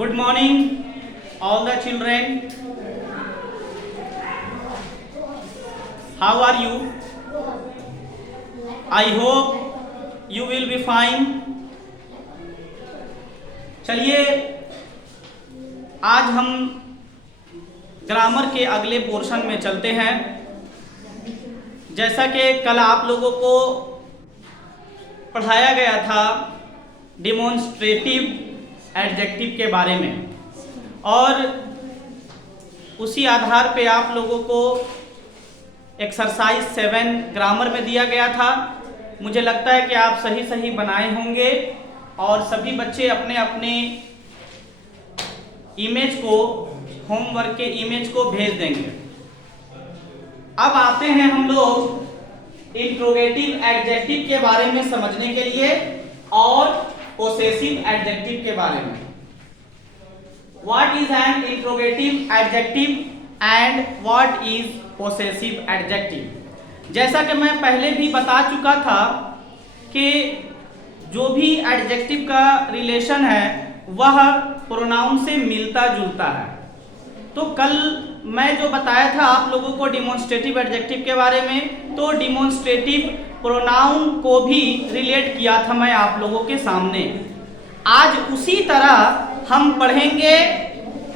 Good morning, all the children. How are you? I hope you will be fine. चलिए आज हम grammar के अगले पोर्शन में चलते हैं। जैसा कि कल आप लोगों को पढ़ाया गया था डिमॉन्स्ट्रेटिव एडजेक्टिव के बारे में, और उसी आधार पे आप लोगों को एक्सरसाइज 7 ग्रामर में दिया गया था। मुझे लगता है कि आप सही बनाए होंगे और सभी बच्चे अपने अपने इमेज को, होमवर्क के इमेज को भेज देंगे। अब आते हैं हम लोग इंट्रोगेटिव एडजेक्टिव के बारे में समझने के लिए और पोसेसिव एडजेक्टिव के बारे में। What is an interrogative adjective and what is possessive adjective. जैसा कि मैं पहले भी बता चुका था कि जो भी एडजेक्टिव का रिलेशन है वह प्रोनाउन से मिलता जुलता है। तो कल मैं जो बताया था आप लोगों को डिमॉन्स्ट्रेटिव एडजेक्टिव के बारे में, तो डिमॉन्स्ट्रेटिव प्रोनाउन को भी रिलेट किया था मैं आप लोगों के सामने। आज उसी तरह हम पढ़ेंगे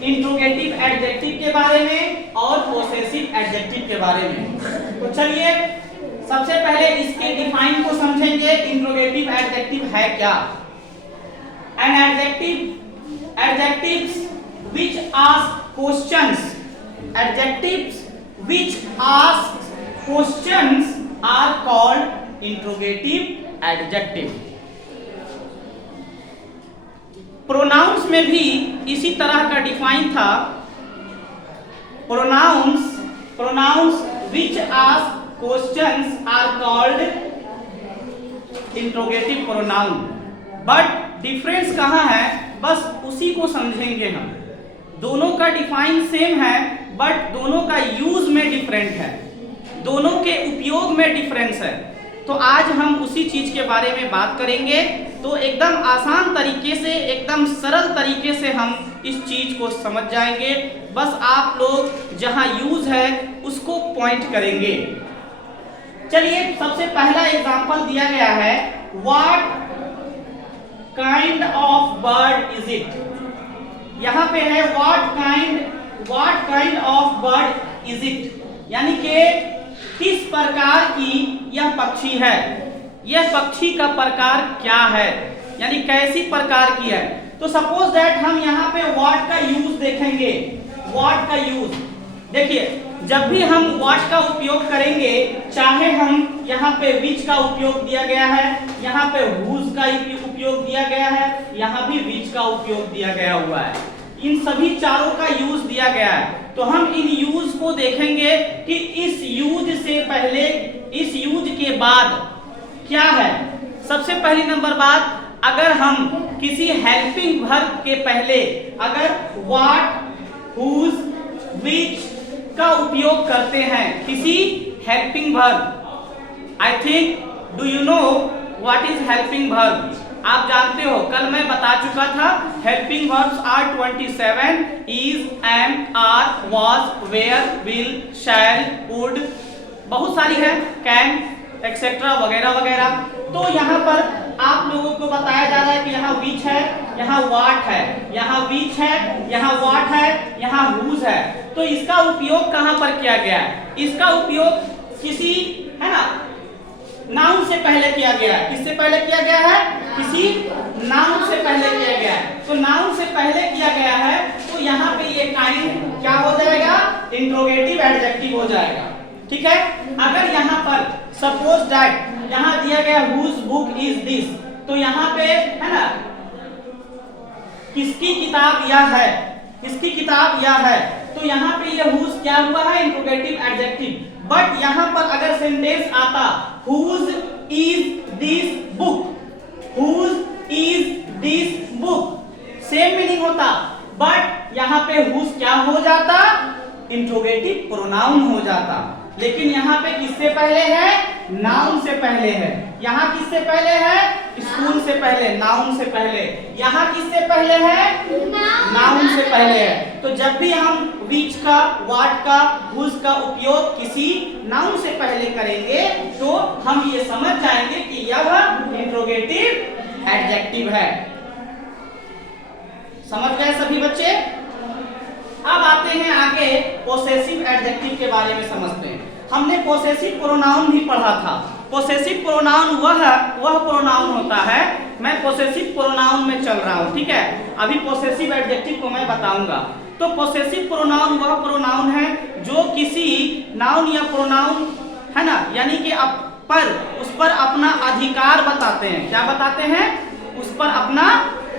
इंट्रोगेटिव एडजेक्टिव के बारे में और पोसेसिव एडजेक्टिव के बारे में। तो चलिए सबसे पहले इसके डिफाइन को समझेंगे। इंट्रोगेटिव एडजेक्टिव है क्या? An adjectives which ask questions, adjectives which ask questions are called interrogative adjective. Pronouns में भी इसी तरह का डिफाइन था। Pronouns which ask questions are called interrogative pronoun. But difference कहाँ है, बस उसी को समझेंगे हम। दोनों का डिफाइन सेम है बट दोनों का यूज में डिफरेंट है, दोनों के उपयोग में डिफरेंस है। तो आज हम उसी चीज के बारे में बात करेंगे। तो एकदम आसान तरीके से, एकदम सरल तरीके से हम इस चीज को समझ जाएंगे। बस आप लोग जहां यूज है उसको पॉइंट करेंगे। चलिए सबसे पहला एग्जांपल दिया गया है, what kind of bird is it. यहाँ पे है what kind of bird is it, यानी कि किस प्रकार की यह पक्षी है, यह पक्षी का प्रकार क्या है, यानी कैसी प्रकार की है। तो सपोज दैट हम यहाँ पे व्हाट का यूज देखेंगे। व्हाट का यूज देखिए, जब भी हम व्हाट का उपयोग करेंगे, चाहे हम यहाँ पे विच का उपयोग दिया गया है, यहाँ पे हुज का उपयोग दिया गया है, यहाँ भी विच का उपयोग दिया गया हुआ है, इन सभी चारों का यूज दिया गया है। तो हम इन यूज को देखेंगे कि इस यूज से पहले, इस यूज के बाद क्या है। सबसे पहली नंबर बात, अगर हम किसी हेल्पिंग वर्ब के पहले अगर व्हाट, हुज, विच का उपयोग करते हैं किसी helping verb, I think do you know what is helping verb? आप जानते हो, कल मैं बता चुका था helping verbs are 27, is, am, are, was, were, will, shall, would, बहुत सारी है, कैन, एक्सेट्रा वगैरह वगैरह। तो यहाँ पर आप लोगों को बताया जा रहा है कि यहाँ विच है, यहाँ व्हाट है, यहाँ विच है, यहाँ व्हाट है, यहाँ हुज है। तो इसका उपयोग कहाँ पर किया गया है? इसका उपयोग किसी, है ना, नाउन से पहले किया गया है। किससे पहले किया गया है? किसी नाउन से पहले किया गया है। तो नाउन से पहले किया गया है, तो यहाँ पे ये काइंड क्या हो जाएगा? इंट्रोगेटिव एडजेक्टिव हो जाएगा। ठीक है। अगर यहाँ पर सपोज दैट यहाँ दिया गया हुज बुक इज दिस, तो यहाँ पे है ना, किसकी किताब यह है, किसकी किताब यह है, तो यहाँ पे ये हुज क्या हुआ है? Interrogative adjective. बट यहाँ पर अगर सेंटेंस आता whose is this book, whose is this book, same meaning होता, बट यहाँ पे हुज क्या हो जाता? इंट्रोगेटिव प्रोनाउन हो जाता। लेकिन यहाँ पे किससे पहले है? नाउन से पहले है। यहाँ किससे पहले है? स्कूल से पहले, नाउन से पहले। यहाँ किससे पहले है? नाउन से पहले है। तो जब भी हम व्हिच का, व्हाट का, हुज का उपयोग किसी नाउन से पहले करेंगे तो हम ये समझ जाएंगे कि यह इंट्रोगेटिव एडजेक्टिव है। समझ गए सभी बच्चे? अब आते हैं आगे पोसेसिव एडजेक्टिव के बारे में समझते हैं। हमने पोसेसिव प्रोनाउन भी पढ़ा था। पोसेसिव प्रोनाउन वह प्रोनाउन होता है, मैं पोसेसिव प्रोनाउन में चल रहा हूं, ठीक है। अभी पोसेसिव एडजेक्टिव को मैं बताऊंगा। तो पोसेसिव प्रोनाउन वह प्रोनाउन है जो किसी नाउन या प्रोनाउन है ना, यानी कि उस पर अपना अधिकार बताते हैं। क्या बताते हैं? उस पर अपना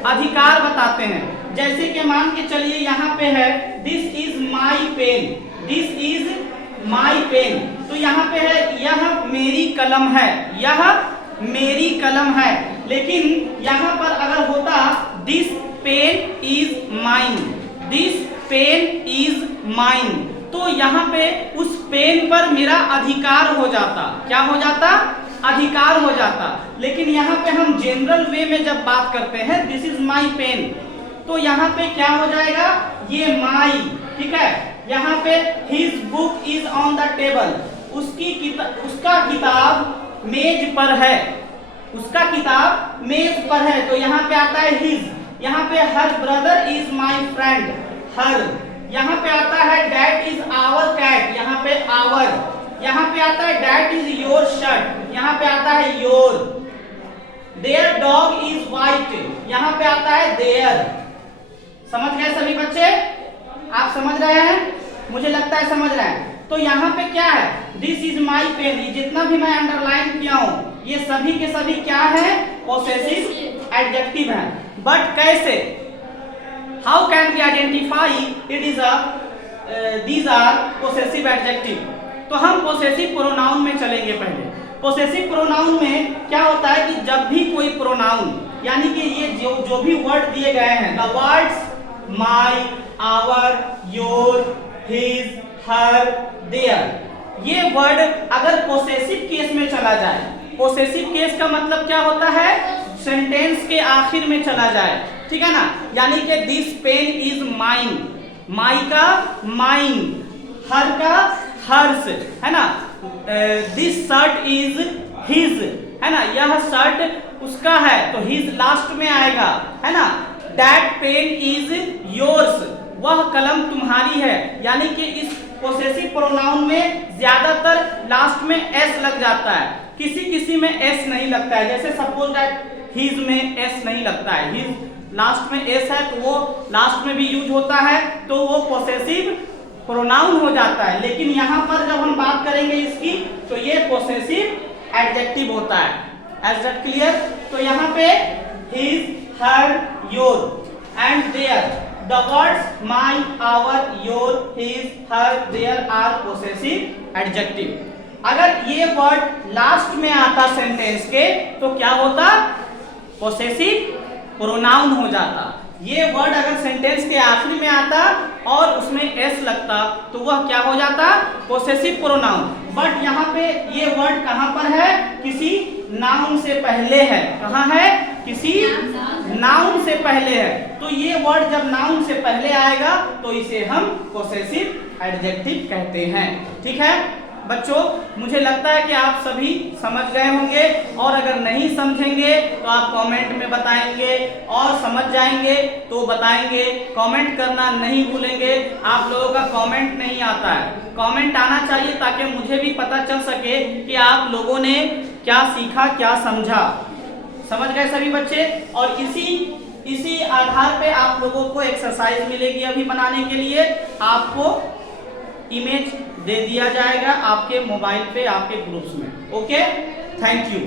अधिकार बताते हैं। जैसे कि मान के चलिए यहाँ पे है this is my pen, this is my pen. तो यहाँ पे है यह मेरी कलम है, यह मेरी कलम है। लेकिन यहाँ पर अगर होता this pen is mine, this pen is mine, तो यहाँ पे उस पेन पर मेरा अधिकार हो जाता। क्या हो जाता? अधिकार हो जाता। लेकिन यहाँ पे हम जनरल वे में जब बात करते हैं दिस इज माई पेन, तो यहाँ पे क्या हो जाएगा? ये माई, ठीक है। यहाँ पे his book is on the table, उसका किताब मेज पर है, उसका किताब मेज पर है। तो यहाँ पे आता है हिज। यहाँ पे her brother is my friend, her. यहाँ पे आता है डैट इज आवर कैट, यहाँ पे आवर। यहाँ पे आता है डैट इज योर शर्ट, यहाँ पे आता है your. Their dog is white, यहाँ पे आता है देयर। समझ गए सभी बच्चे? आप समझ रहे हैं? मुझे लगता है समझ रहे हैं। तो यहाँ पे क्या है? दिस इज माई पेन, ये जितना भी मैं अंडरलाइन किया हूँ ये सभी के सभी क्या है? पोसेसिव एडजेक्टिव है। बट कैसे? How can we identify it is these are possessive adjective? तो हम पोसेसिव प्रोनाउन में चलेंगे पहले। पोसेसिव प्रोनाउन में क्या होता है कि जब भी कोई प्रोनाउन, यानी कि ये जो भी वर्ड दिए गए हैं, the words my, our, your, his, her, their, ये वर्ड अगर पोसेसिव केस में चला जाए, पोसेसिव केस का मतलब क्या होता है? सेंटेंस के आखिर में चला जाए, ठीक है ना। यानी कि दिस पेन इज माइन, माई का माइन, हर का हर्स, है ना। दिस शर्ट इज हिज, है ना, यह शर्ट उसका है तो हिज लास्ट में आएगा, है ना। दैट पेन इज योर्स, वह कलम तुम्हारी है। यानी कि इस पोसेसिव प्रोनाउन में ज्यादातर लास्ट में एस लग जाता है, किसी किसी में एस नहीं लगता है। जैसे सपोज दैट हिज में एस नहीं लगता है, हिज लास्ट में एस है तो वो लास्ट में भी यूज होता है, तो वो पोसेसिव प्रोनाउन हो जाता है। लेकिन यहाँ पर जब हम बात करेंगे इसकी तो ये पोसेसिव एडजेक्टिव होता है। Is that clear? तो यहाँ पे his, her, your and their, the words my, our, your, his, her, their are possessive adjective. अगर ये वर्ड लास्ट में आता सेंटेंस के तो क्या होता? पोसेसिव प्रोनाउन हो जाता। ये वर्ड अगर सेंटेंस के आखिरी में आता और उसमें एस लगता तो वह क्या हो जाता? Possessive pronoun. बट यहाँ पे ये वर्ड कहाँ पर है? किसी नाउन से पहले है। कहाँ है? किसी नाउन से पहले है। तो ये वर्ड जब नाउन से पहले आएगा तो इसे हम पोसेसिव एडजेक्टिव कहते हैं। ठीक है बच्चों, मुझे लगता है कि आप सभी समझ गए होंगे, और अगर नहीं समझेंगे तो आप कमेंट में बताएंगे, और समझ जाएंगे तो बताएंगे। कमेंट करना नहीं भूलेंगे। आप लोगों का कमेंट नहीं आता है, कमेंट आना चाहिए ताकि मुझे भी पता चल सके कि आप लोगों ने क्या सीखा, क्या समझा। समझ गए सभी बच्चे? और इसी आधार पे आप लोगों को एक्सरसाइज मिलेगी अभी बनाने के लिए। आपको इमेज दे दिया जाएगा आपके मोबाइल पे, आपके ग्रुप्स में। Okay, thank you.